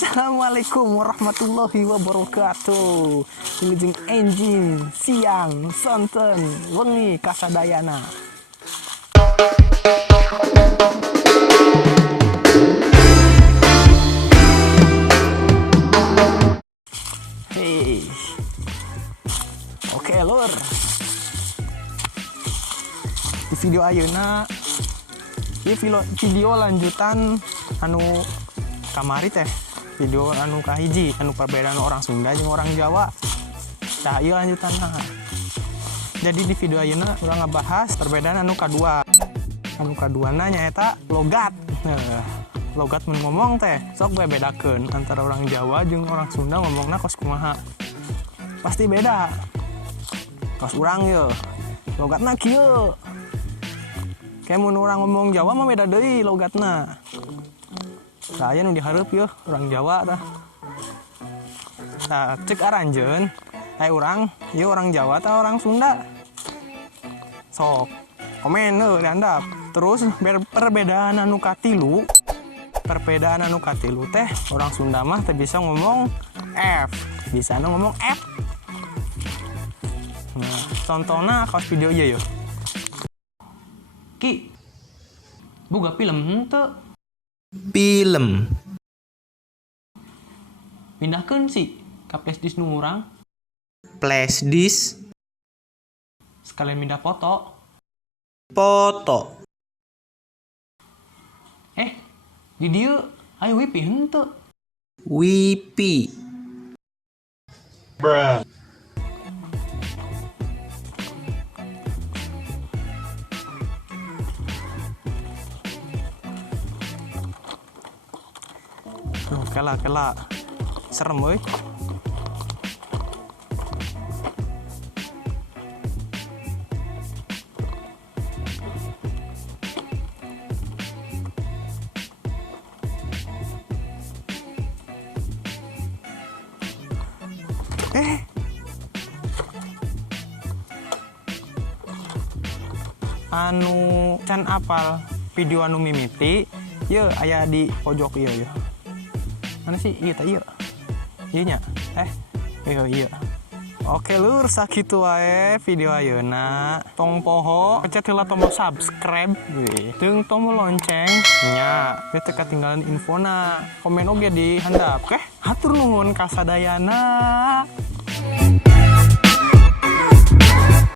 Assalamualaikum warahmatullahi wabarakatuh. Wilujeng enjing siang sonten wengi kasadayana. Hei. Oke lur. Di video ayeuna ieu video lanjutan anu kamari teh, video anu kahiji anu perbedaan orang Sunda jeung orang Jawa. Tah ieu lanjutanna. Jadi di video ayeuna urang ngabahas perbedaan anu kadua. Anu kaduana nyaeta logat. Logat mun ngomong teh sok bedakeun antara orang Jawa jeung orang Sunda ngomongna kos kumaha. Pasti beda. Kos urang ye logatna kieu. Kayak mun urang ngomong Jawa mah beda deui logatna. Saya nu dihareup yeuh orang Jawa tah. Tah cek aranjeun, urang ieu orang Jawa tah orang Sunda. Sok komen dihandap. Terus perbedaan anu katilu. Perbedaan anu katilu teh orang Sunda mah teh bisa ngomong F, bisa ngomong F. Nah, contohna kaos video ieu yeuh. Ki, boga film henteu? Film. Pindahkeun sih ka flashdisk nu urang. Flashdisk. Sekalian pindah foto. Foto. Di dieu aya wifi henteu? Wifi. Bruh. Kela serem euy. Anu can apal video anu mimiti ieu aya di pojok ieu. Mana sih? Iya tak iya. Iya nya. Iya. Oke lur, sakitu wae video ayeuna. Tong poho pencet heula tombol subscribe we. Teung tombol lonceng nya. Teu ketinggalan infona. Komen oge di handap. Hatur nuhun kasadayana.